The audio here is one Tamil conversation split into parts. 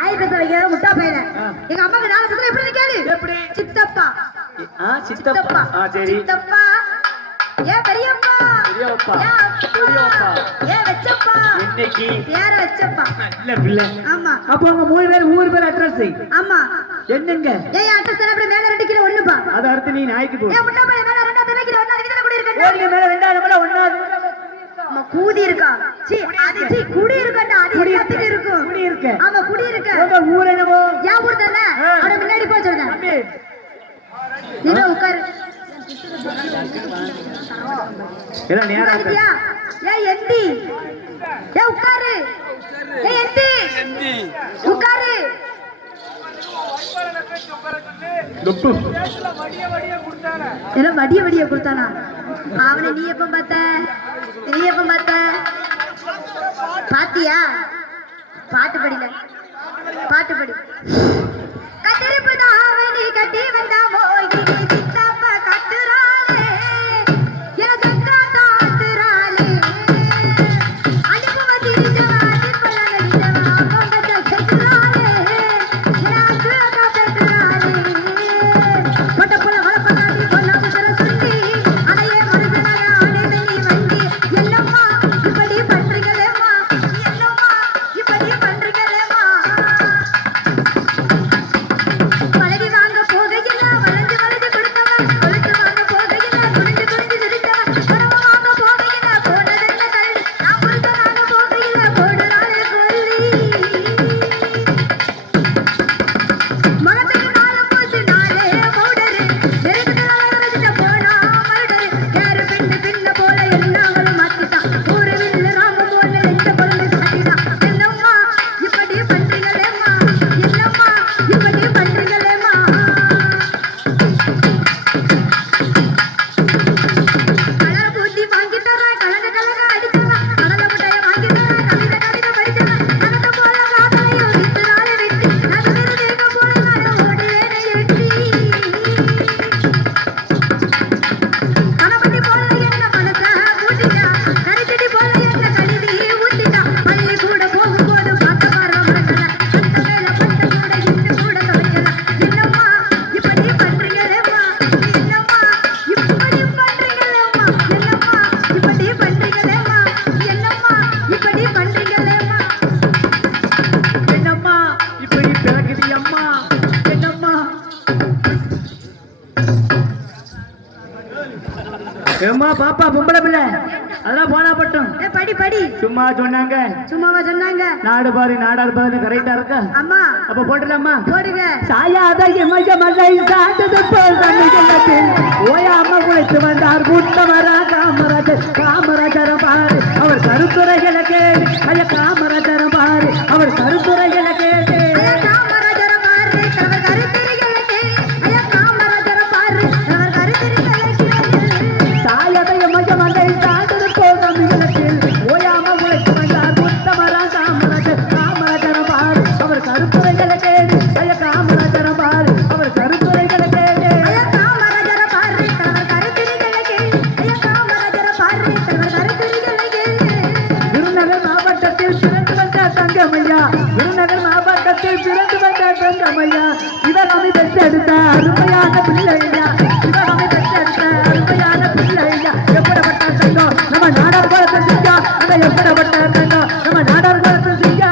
ஆய் பேச வைக்கிற முட்டா பையல எங்க அம்மாக்கு நாலு பசங்க எப்படி கேளு எப்படி சித்தப்பா சித்தப்பா சரி சித்தப்பா ஏ பெரியப்பா பெரியப்பா பெரியப்பா ஏ வெச்சப்பா இன்னைக்கு பேர வெச்சப்பா இல்ல பிள்ளை ஆமா அப்ப உங்க மூணு பேர் ஊர் பேர் அட்ரஸ் ஆமா என்னங்க ஏய் அட்ரஸ் அப்படி மேல 2 கிலோ 1பா அத அடுத்து நீ நாய்க்கு போ ஏ முட்டா பையல மேல 2 கிலோ 1 அதுக்கு கூட இருக்கடா ஓடி மேல 2 மேல 1 அம்மா கூதி இருக்கா சீ அது சீ குடி இருக்கடா அது எல்லாத்துக்கும் இருக்கும் குடி இருக்கு ஆமா குடி இருக்கு உங்க ஊர் என்னவோ யா ஊர் தானே அட முன்னாடி போ சொல்றேன் நீ உட்காரு எல்லாம் நேரா இருக்கியா ஏய் எந்தி ஏய் உட்காரு ஏய் எந்தி உட்காரு எல்லாம் வடிய கொடுத்தானா அவனை நீ எப்ப பார்த்த பாத்தியா பாட்டு படியில பாட்டு படி கட்டிருப்பு தாவணி கட்டி வந்தா மோகினி சித்தப்பா கட்டுறாளே என சக்கா தாத்துறாளே அனுபவ திரிஜவா திப்பல நடிஜவா பொங்கத்த கட்டுறாளே என அக்கா கட்டுறாளே பொட்ட பொல வளப்பனாடி பொல்லாத சரசுண்டி அடையே மனுஷனாக ஆனேது நீ வண்டி என்னம்மா இப்படி பண்றீங்களேம்மா என்னம்மா இப்படி பண்றீங்களேம்மா பழவி வாங்க போகையில வளைஞ்சு கொடுத்தவன் கொலுசு வாங்க போகையில குடிஞ்சு சிரித்தவன் பரவ வாங்க போகையில போனதென்ன கல்வி நான் புருஷ வாங்க போகையில போடுறாளே கொல்லி மகத்துக்கு நாளம் போச்சு நாளே மூடரு நெருக்கத்துல போனா மருடரு யாரு பின்ன போல எல்லாங்களும் மாத்திட்டான் ஒரு வில்லு ராம போல எந்த பொருள் காட்டிட்டான் என்னம்மா இப்படி பண்றீங்களேம்மா என்னம்மா இப்படி பண்றீங்களேம்மா கலர பூட்டி வாங்கி தரேன் கலக அடிக்கலாம் கடலை முட்டைய வாங்கி தரேன் கவிதை படிச்சவன் நகத்த போல காதலையும் வித்துறாளே வெட்டி நகவிரு தேக போல நான் ஓடுவேனே எட்டி கணபதி போல என்ன மனச கூட்டிட்டா கரிச்சடி போல என்ன கழுவி ஊத்திட்டா பள்ளி கூட போகும்போது பார்த்த வர மறக்கல அந்த மேல பட்ட கூட இட்டு கூட துவைக்கல என்னம்மா இப்படி பண்றீங்களேம்மா என்னம்மா இப்படி பண்றீங்களேம்மா என்னம்மா இப்படி பண்றீங்களேம்மா என்னம்மா இப்படி பண்றீங்களேம்மா என்னம்மா இப்படி பிறகுது அம்மா என்னம்மா ஏம்மா பாப்பா பொம்பளை பிள்ளை அதெல்லாம் போனா பட்டும் படி சும்மா சொன்னாங்க சும்மாவா சொன்னாங்க நாடு பாரு நாடாரு பாரு கரெக்டா இருக்கா அம்மா அப்ப போட்டுடலாமா போடுங்க சாயாத இமயமலை சாட்டது போல் தன்னிடத்தில் ஓயாம குளித்து வந்தார் கூட்டமரா காமராஜர் பாரு அவர் கருத்துரைகளை கேடு ஐய காமராஜர் பாரு அவர் கருத்துரைகளை கேடு ஐயா காமராஜர பாரு அவர் கருத்திரிகளை கேளு ஐயா காமராஜர பாரு அவர் கருத்திரிகளை கேளு சாயாத இமயமலை சாட்டது போல் தன்னிடத்தில் ஓயாம குளித்து வந்தார் கூட்டமரா காமராஜர் பாரு அவர் கருத்துரைகளை கேடு ஐய காமராஜர் பாரு அவர் கருத்துரைகளை கேடு ஐயா காமராஜர பாரு அவர் கருத்திரிகளை கேளு ஐயா காமராஜர பாரு அவர் கருத்திரிகளை கேளு விருநகர் மாவட்டத்தில் பிறந்து வந்த தங்கமையா விருநகர் மாவட்டத்தில் பிறந்து வந்த தங்கமையா சிவகாமி பெற்றெடுத்த அருமையான பிள்ளையா சிவகாமி பெற்றெடுத்த அருமையான பிள்ளையா எப்படப்பட்ட தங்கம் நம்ம நாடார் குலத்தை செஞ்சா அந்த எப்படப்பட்ட தங்கம் நம்ம நாடார் குலத்தை செஞ்சா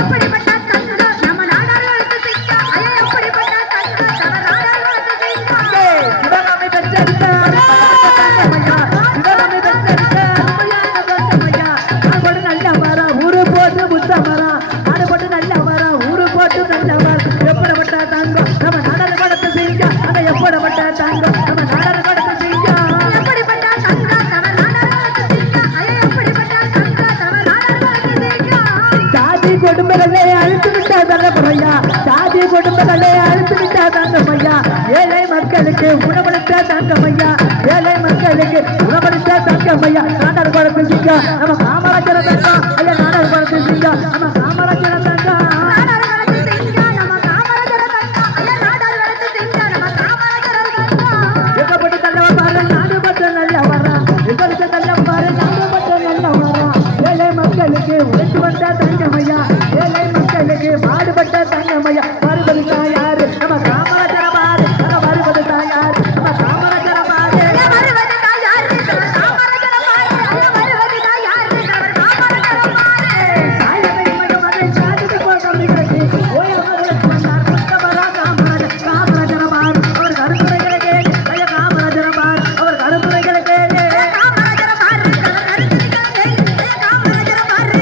எப்படிப்பட்ட தங்கம் நம்ம நாடார் வளர்த்து செஞ்சா ஐயா எப்படிப்பட்ட தங்கம் நம்ம நாடார் வளர்த்து செஞ்சா சிவகாமி பெற்றெடுத்த அருமையான தங்கமையா சிவகாமி பெற்றெடுத்த அருமையான தங்கமையா ஆடு நல்ல மரம் ஊரு போட்டு முத்த மரம் ஆடு போட்டு நல்ல மரம் ஊரு போட்டு நல்ல மரம் எப்படப்பட்ட தங்கம் நம்ம நாடார் குலத்தை செஞ்சா அந்த எப்படப்பட்ட தங்கம் நம்ம நாடார் குலத்தை செஞ்சா எப்படிப்பட்ட தங்கம் நம்ம நாடார் வளர்த்து செஞ்சா ஐயா எப்படிப்பட்ட தங்கம் நம்ம நாடார் வளர்த்து செஞ்சா சாதி கொடுமைகளை அழித்து விட்டா தங்கமையா சாதி கொடுமைகளை அழித்து விட்டா தங்கமையா ஏழை மக்களுக்கு உணவளித்த தங்கமையா ஏழை மக்களுக்கு உணவளித்த தங்கமையா நாடார் குலத்தை செஞ்சா நம்ம காமராஜர தங்கம் ஐயா நாடார் குலத்தை செஞ்சா நம்ம காமராஜர தங்கம் நாடார் வளர்த்து செஞ்சா நம்ம காமராஜர தங்கம் ஐயா நாடார் வளர்த்து செஞ்சா நம்ம காமராஜர தங்கம் எப்பப்பட்டு தள்ள பாரு நாடு மட்டும் நல்ல வரா எப்படித்த தள்ள பாரு நாடு மட்டும் நல்ல வரா ஏழை மக்களுக்கு உழைத்து வந்த தங்கமையா ஏழை மக்களுக்கு பாடுபட்ட தங்கமையா வருவது தாயாரு நம்ம காமராஜர பாரு நம்ம வருவது தாயாரு நம்ம காமராஜர பாரு வருவது தாயாரு காமராஜர பாரு வருவது தாயாரு காமராஜர பாரு சாயனை மகனை சாதித்து போக முடிகிறது ஓயவர்கள் வந்தார் புத்தமரா காமராஜர பாரு அவர் கருத்துரைகளை கேளு ஐயா காமராஜர பாரு அவர் கருத்துரைகளை கேளு காமராஜர பாரு காமராஜர பாரு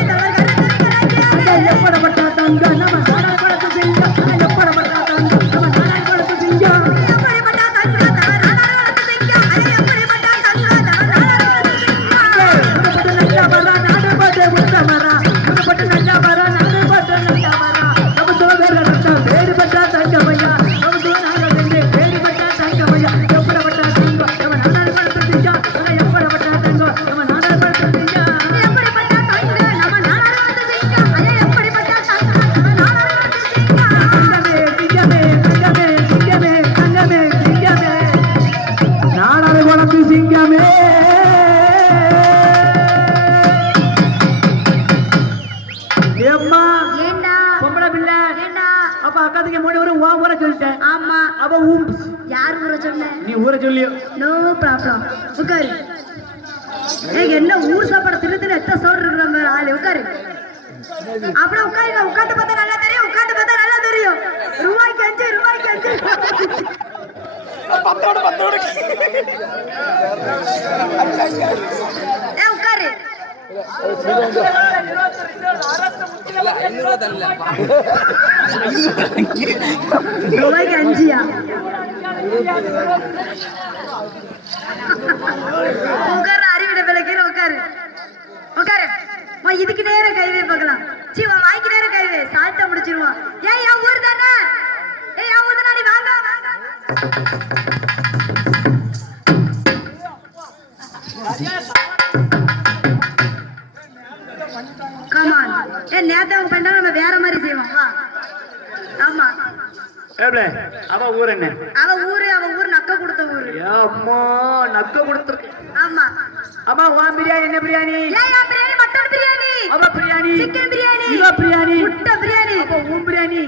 எப்படப்பட்ட தங்க நம்ம நாடார் படத்து செஞ்சோம் எப்படப்பட்ட தங்க நம்ம நாடார் படத்து செஞ்சோம் எப்படிப்பட்ட தங்க நாடார் செஞ்சோம் எப்படிப்பட்ட தங்க எப்படிப்பட்ட தங்க நம்ம நாடார் செஞ்சோம் எப்படிப்பட்ட தங்க நம்ம நாடார் செஞ்சோம் நாடார் வளர்த்து சிங்கமே ஏம்மா ஏண்டா பொம்பளை பிள்ளை ஏண்டா அப்ப அக்காத்துக்கு மூணு வரும் உன் ஊரை சொல்லிட்டேன் ஆமா அவ ஊம் யார் ஊரை சொன்ன நீ ஊரை சொல்லியோ நோ ப்ராப்ளம் உட்காரு ஏய் என்ன ஊர் சாப்பாடு திருத்துல எத்த சோறு இருக்கிற மாதிரி ஆளு உட்காரு அப்புறம் உட்காருங்க உட்காந்து பார்த்தா நல்லா தெரியும் உட்காந்து பார்த்தா நல்லா தெரியும் ரூபாய்க்கு 5 ஏ உட்காரு ரூபாய்க்கு 5யா உட்காரு அறிவிட பிள்ளைக்கு உட்காரு உட்காரு இதுக்கு நேரம் கைவே பார்க்கலாம் சீவா வாய்க்கு நேரம் கைவே சால்ட்ட முடிச்சிருவான் ஏய் என் ஊர் தானே ஏய் என் ஊர் தானே வாங்க கமான் ஏ நேத்து அவங்க பண்ணா நம்ம வேற மாதிரி செய்வோம் வா ஆமா அவ ஊர் என்ன அவ ஊரு நக்க கொடுத்த ஊரு அம்மா நக்க கொடுத்துருக்கு ஆமா அம்மா உன் பிரியாணி என்ன பிரியாணி ஏய் என் பிரியாணி மட்டன் பிரியாணி அவ பிரியாணி சிக்கன் பிரியாணி இவ பிரியாணி முட்டை பிரியாணி அப்ப உன் பிரியாணி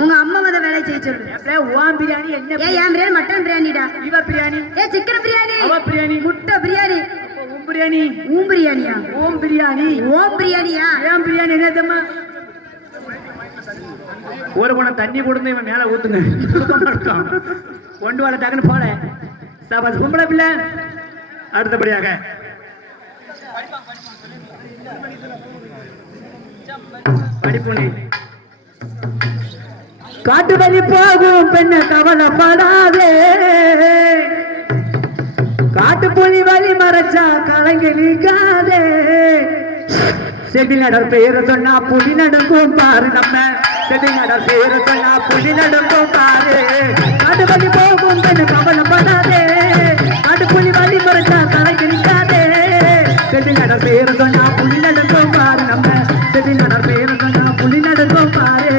உங்க அம்மா வந்து வேலை செய்ய சொல்லு உன் பிரியாணி என்ன ஏய் என் பிரியாணி மட்டன் பிரியாணிடா இவ பிரியாணி ஏய் சிக்கன் பிரியாணி அவ பிரியாணி முட்டை பிரியாணி அப்ப உன் பிரியாணி ஊம் பிரியாணியா ஓம் பிரியாணி ஓம் பிரியாணியா ஏன் பிரியாணி என்னதம்மா ஒரு குடம் தண்ணி கொடுத்து இவன் மேல ஊத்துங்க கொடுக்க மாட்டான் கொண்டு வர டக்குன்னு போல சாபாஸ் பொம்பளை பிள்ளை அடுத்தபடியாக படிப்புனி காட்டு வழி போகும் பெண்ண கவலைப்படாதே காட்டு புலி வழி மறைச்சா கலங்கலிக்காதே செடி நடர் பேர சொன்னா புலி நடுங்கும் பாரு நம்ம செடி நடர் பேர சொன்னா புலி நடுங்கும் பாரு காட்டு வழி போகும் பெண்ண கவலைப்படாதே காட்டு புலி வழி மறைச்சா கலங்கலிக்காதே செடி நடர் பேர சொன்னா புலி நடுங்கும் பாரு நம்ம செடி நடர் பேர சொன்னா புலி நடுங்கும் பாரு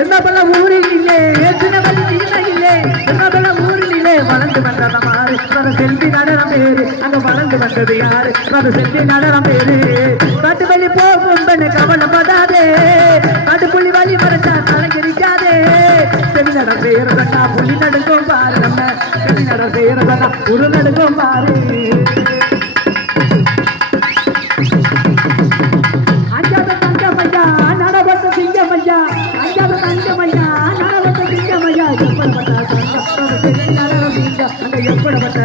என்னபல ஊரிலே சின்னபல சீமையிலே என்னபல ஊரிலே வளர்ந்து வந்தத மாறு அது செல்வி நடனம் பேரு அங்க வளர்ந்து வந்தது யாரு அது செல்வி நடனம் பேரு காட்டு வழி போகும் பெண்ணு கவலைப்படாதே காட்டு புலி வழி மறைச்சா கலங்கிரிக்காதே செல்வி நட பேரு தண்ணா புலி நடுங்கும் பாரு நம்ம செல்வி நட பேரு தண்ணா உரு நடுங்கும் பாரு அஞ்சாத தங்கமையா நடபட்ட சிங்கமையா அஞ்சாத தங்கமையா நடபட்ட சிங்கமையா எப்படப்பட்ட அங்க எப்படப்பட்ட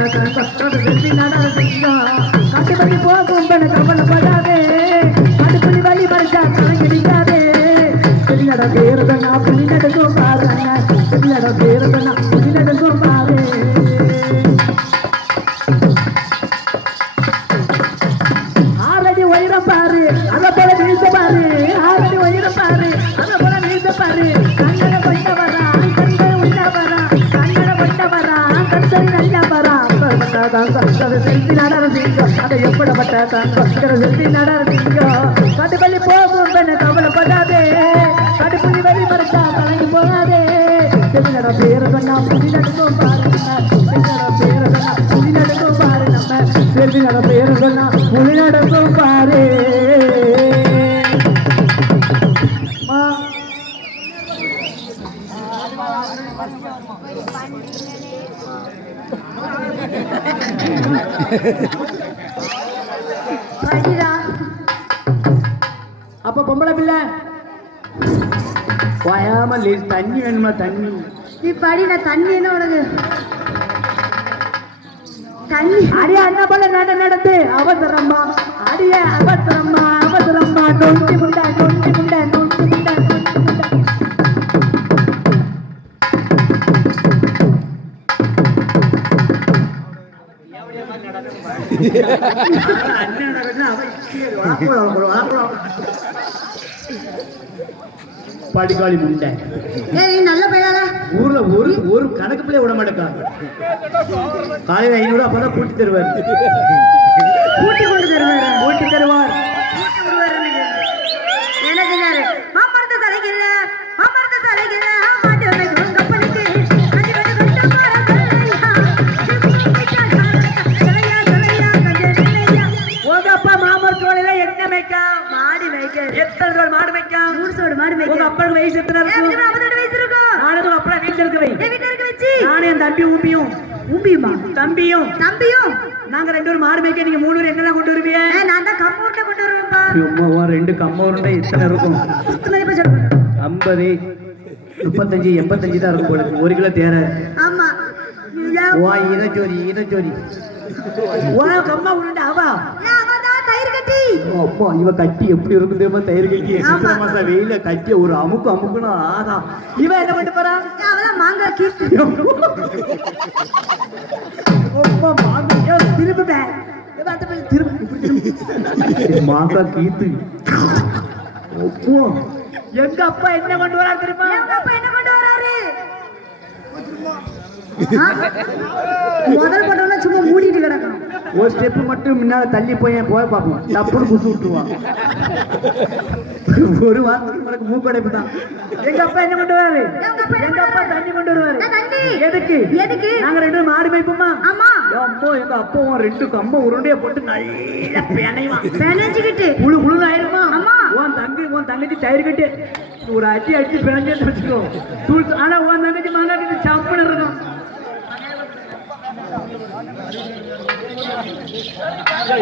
கட்டுப்படி போகும் கவலைப்படாதே கட்டுப்படி வழி மறைச்சா கலங்கிடிக்காதே செடிநட பேருதண்ணா புலி நடுங்கும் பாரு செடிநட பேருதண்ணா புலி நடுங்கும் பாரு ஆறடி உயரம் பாரு அத போல வீழ்த்த பாரு ஆறடி உயரம் பாரு அத போல வீழ்த்த பாரு கண்ணட கொண்ட வரா கண்கள் உள்ள வரா கண்ணட கொண்ட வரா கண்கள் நல்ல வரா செல்வி நடரசிங்கோ அதை எப்படப்பட்ட தங்கம் செல்வி நடரசிங்கோ கட்டுப்பள்ளி போகும் பெண்ண கவலைப்படாதே கட்டுப்பள்ளி வழி மறைச்சா கலங்கி போகாதே செல்வினோட பேரை சொன்னா புலி நடுங்கும் பாரு செல்வினோட பேரை சொன்னா புலி நடுங்கும் பாரு நம்ம செல்வினோட பேரை சொன்னா புலி நடக்கும் பாரு படிடா. அப்ப பொம்பளை பிள்ளை வயாமல் தண்ணி வேணுமா தண்ணி நீ படி, நான் தண்ணி என்ன உனக்கு தண்ணி. அடியா என்ன பண்ண நடந்து அவசரம்மா அடிய அவசரம்மா அவசரம்மா நொண்டி முண்டா நொண்டி முண்டா நொண்டி முண்டா நொண்டி முண்டா படிக்காளி முண்டை ஏய், நீ நல்ல பையனாடா. ஊர்ல ஒரு கணக்கு பிள்ளை விட மாட்டேக்காங்க காலையில 500 அப்பதான் கூட்டி தருவார் கூட்டி கொண்டு தருவாரா? கூட்டி தருவார் கூட்டி விடுவாரு எனக்கு. எனக்கு யாரு? மாமரத்து தலைகில்ல, மாமரத்து தலைகில்ல, மாட்டு வைக்கும் கப்பலுக்கு கட்டி கட்டி கட்ட போற கல்லையா. தலையா, தலையா, கஞ்சனையா. உங்க அப்பா மாமர் தோலையில என்ன மேய்க்கா மாடு மேய்க்க. எத்தனை தோல் மாடு மேய்க்கா ஊர் சோடு மாடு மேய்க்க. உங்க அப்பா வயசு எத்தனை இருக்கும் 58 வயசு இருக்கும். நானும் அப்புறம் வீட்டுல இருக்க வை என் வீட்டுல இருக்க வச்சு. நானும் என் தம்பி ஊம்பியும் ஊம்பியுமா? தம்பியும் தம்பியும். நாங்க 2 பேரும் மாடு மேய்க்க நீங்க 3 பேரும் என்னதான் கொண்டு வருவீங்க நான் தான் கம்மூர்ல கொண்டு வருவேன்ப்பா. சும்மா 2 கம்ம உருண்டை இத்தனை இருக்கும் குத்து மதிப்பா சொல்றேன். 50 35 85 தான் இருக்கும் போல இருக்கு. 1 கிலோ தேர ஆமா. வா இனச்சோரி கம்மா உருண்டை அவா அவதான் தயிர் கட்டி. அம்மா இவ கட்டி எப்படி இருக்கும் தெரியுமா தயிர் கட்டி ஆமா. மாசம் வெயில கட்டி ஒரு அமுக்குன்னு ஆதா இவ என்ன பண்ணிட்டு போறா அவதான் மாங்காய் கீத்து. மாங்கா கீத்து எங்க அப்பா என்ன கொண்டு வரா தெரியுமா எங்க அப்பா என்ன கொண்டு வராரு? முதல் பட்டம்னா சும்மா மூடிட்டு கிடக்கணும். ஒரு ஸ்டெப் மட்டும் முன்னால தள்ளி போய் பார்ப்போம் டப்புனு குசு விட்டுருவான் ஒரு வாரத்துக்கு எனக்கு மூக்கடைப்பு தான் எங்க அப்பா என்ன கொண்டு வராரு எங்க அப்பா தண்ணி கொண்டு வருவாரு தண்ணி. எதுக்கு எதுக்கு? நாங்க 2 பேரும் மாடு மேய்ப்போமா ஆமா. அப்போ எங்க அப்பாவும் 2 கம்ப உருண்டையை போட்டு நல்ல பிணைவான் பிணைஞ்சுக்கிட்டு. குழு ஆயிருமா ஆமா. உன் தங்கச்சி தயிர் கட்டு ஒரு அடி பிணைஞ்சு வச்சுக்கோ ஆனா உன் தங்கச்சி மாங்கா கட்டி சப்புன்னு இருக்கும்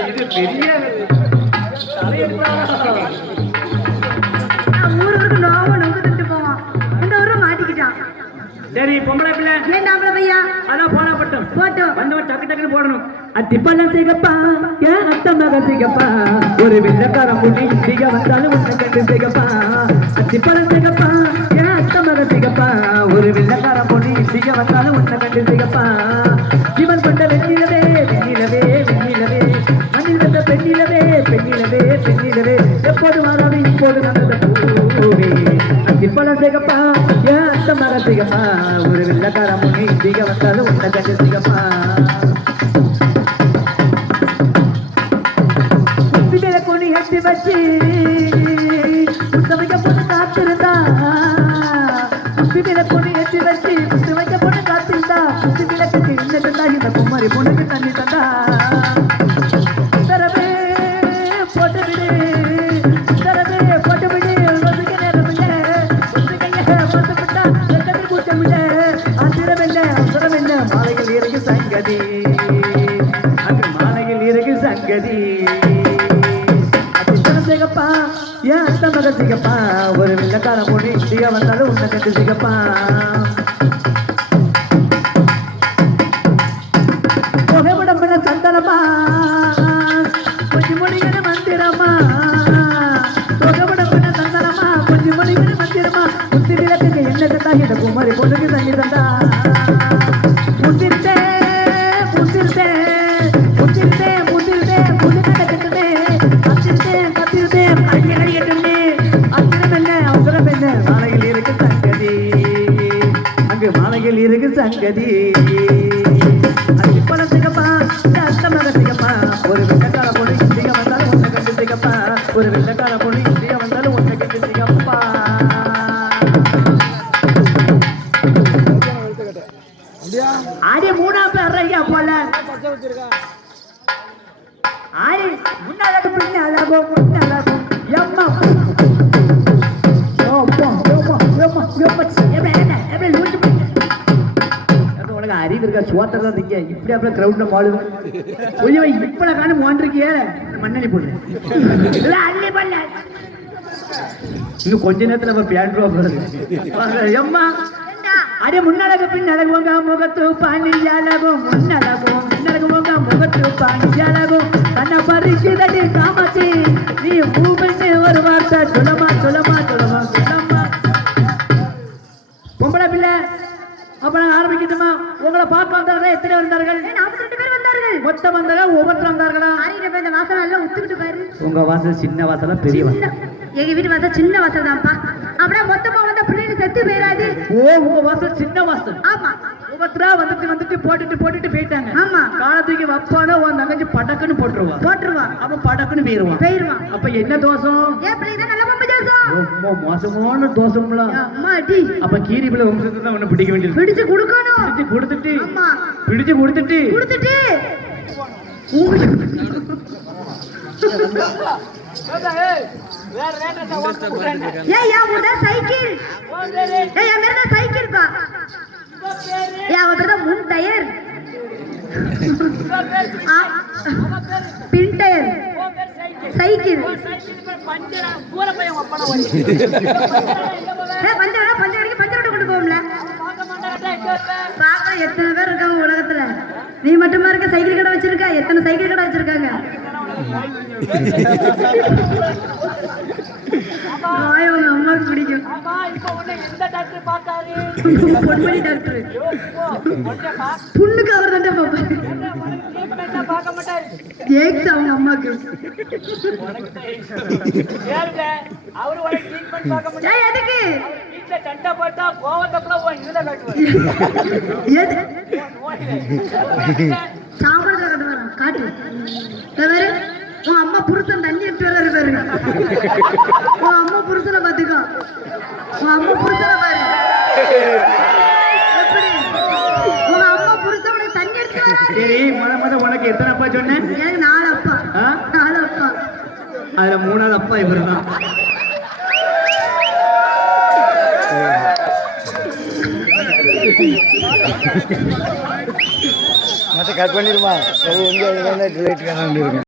இது பெரிய ஊருக்கு நோவ நொங்கு திட்டு போவான். இந்த ஊரும் மாட்டிக்கிட்டான். சரி பொம்பளை பிள்ளை ஏன் நாமள பையா அதான் போனா பட்டம் போட்டோம். வந்தவன் டக்குன்னு போடணும் அத்திப்பழம் சிகப்பா ஏன் அத்த மக சிகப்பா ஒரு வெள்ளக்காரம் முடி சிக வந்தாலும் உன்னை கண்டு சிகப்பா அத்திப்பழம் சிகப்பா ஏன் அத்த மக சிகப்பா ஒரு வெள்ளக்காரம் முடி சிக வந்தாலும் உன்னை கண்டு சிகப்பா இவன் கொண்ட வெண்ணிலவே வெண்ணிலவே வெண்ணிலவே மண்ணில் வந்த பெண்ணிலவே பெண்ணிலவே பெண்ணிலவே எப்போது மாறாது இப்போது நடந்த பூவே அத்திப்பழம் சிகப்பா ஏன் அத்த மக சிகப்பா ஒரு வெள்ளக்காரம் முடி சிக வந்தாலும் உன்னை கண்டு சிகப்பா கொண்டு எட்டி வச்சு முத்த வைக்க பொண்ணு காத்திருந்தா குத்திவில கொண்டு எட்டி வச்சு முத்த வைக்க பொண்ணு காத்திருந்தா குத்தி விளக்குக்கு என்ன தந்தா இந்த குமாரி பொண்ணுக்கு தண்ணி தந்தா தரவே போட்டு விடு தரவே போட்டு விடு ஒதுக்க நேரம் இல்லை ஒதுக்கைய போட்டு விட்டா வெள்ளத்தில் கூட்டம் இல்லை ஆத்திரம் என்ன அவசரம் என்ன மாலையில் இறங்கு சங்கதி அங்கு மாலையில் இறங்கு சங்கதி சிகப்பா ஏன் அத்த மக சிகப்பா ஒரு வெள்ளக்கார மொழி சிக வந்தாலும் உன்னை கண்டு சிகப்பா புகைப்படம் சந்தனமா கொஞ்சம் மொழிகிற மந்திரமா புகைப்படம் சந்தனமா கொஞ்சம் மொழிகிற மந்திரமா குத்தி விளக்குக்கு என்ன தந்தா இந்த குமாரி பொண்ணுக்கு தண்ணி தந்தா முந்திருத்தே முந்திருத்தே முந்திருத்தே முந்திருத்தே முந்திருத்தே கட்டுமே கத்திருத்தேன் கத்திருத்தேன் அடிக்கடி கட்டுமே அத்திரம் என்ன அவசரம் என்ன மாலையில் இருக்கு சங்கதி அங்கு மாலையில் இருக்கு சங்கதி அடிப்படம் சிகப்பா அத்தமக சிகப்பா ஒரு வெள்ளக்கார பொண்ணு இந்திய வந்தாலும் உன்னை கண்டு சிகப்பா ஒரு வெள்ளக்கார பொண்ணு இந்திய வந்தாலும் உன்னை கண்டு சிகப்பா ஆடி 3ஆம் பேர் போல ஆடி முன்னழகு பின்னழகோ முன்னழகும் எம்மா உனக்கு அறிவு இருக்கா சோத்திரம் திங்க இப்படி அப்புறம் கிரௌண்ட்ல மாடுது இப்ப காணும் மாண்டிருக்கிய மண்ணெண்ணி போடு அள்ளி பண்ண இன்னும் கொஞ்ச நேரத்துல நம்ம பேண்ட் எம்மா அடே முன்னழகு பின்னழகுங்க முகத்து பாண்டியாலகும் முன்னழகும் பின்னழகுங்க முகத்து பாண்டியாலகும் தன்னை பறிச்சுதடி காமாச்சி நீ பூமின்னு ஒரு வார்த்தை சொல்லமா சொல்லமா சொல்லமா சொல்லமா பொம்பளை பிள்ளை அப்ப நாங்க ஆரம்பிக்கட்டுமா உங்களை பார்க்க வந்தார்கள் எத்தனை வந்தார்கள் 42 பேர் வந்தார்கள் மொத்தம் வந்தார்கள் ஒவ்வொருத்தர் வந்தார்களா இந்த வாசல் எல்லாம் ஒத்துக்கிட்டு பாரு உங்க வாசல் சின்ன வாசலா பெரிய வாசல் எங்க வீட்டு வாசல் சின்ன வாசல் தான்ப்பா அப்படியே மொத்தமா வந்த பிள்ளைங்க செத்து போயிடாது ஓ உங்க வாசல் சின்ன வாசல் ஆமா ஒவ்வொருத்தரா வந்துட்டு போட்டுட்டு போயிட்டாங்க ஆமா காலத்துக்கு வப்பானா உன் தங்கச்சி படக்குன்னு போட்டுருவா அப்ப படக்குன்னு போயிருவான் அப்ப என்ன தோஷம் ஏன் பிள்ளைங்க நல்ல பம்பு ஜோசம் ரொம்ப மோசமான தோஷம்ல அம்மா அடி அப்ப கீரி பிள்ளை வம்சத்தை தான் ஒண்ணு பிடிக்க வேண்டியது பிடிச்சு கொடுக்கணும் பிடிச்சு கொடுத்துட்டு சைக்கிள் சைக்கிள் பா முன் டயர் பின் டயர் சைக்கிள் பஞ்சர் கொண்டு போகும்ல பாக்க எத்தனை பேர் இருக்காங்க உலகத்துல நீ மட்டுமா இருக்க சைக்கிள் கடை வச்சிருக்க எத்தனை சைக்கிள் கடை வச்சிருக்காங்க உங்க அம்மாவுக்கு பிடிக்கும் பொன்மணி டாக்டர் புண்ணுக்கு அவர் தான் பாப்பாரு ஏக்ஸ் அவங்க அம்மாக்கு எதுக்கு சாம்பளத்துல கட்டுவாரா காட்டு உன் அம்மா புருஷன் தண்ணி எடுத்து வர பாருங்க உன் அம்மா புருஷனை பாத்துக்கோ உன் அம்மா புருஷனை பாரு உங்க அம்மா புருஷன் உனக்கு தண்ணி எடுத்து வர உனக்கு எத்தனை அப்பா சொன்னேன் எனக்கு 4 அப்பா 4 அப்பா அதுல 3ஆவது அப்பா இவருதான் மற்ற கட் பண்ணிடுமா எங்க டிலேட்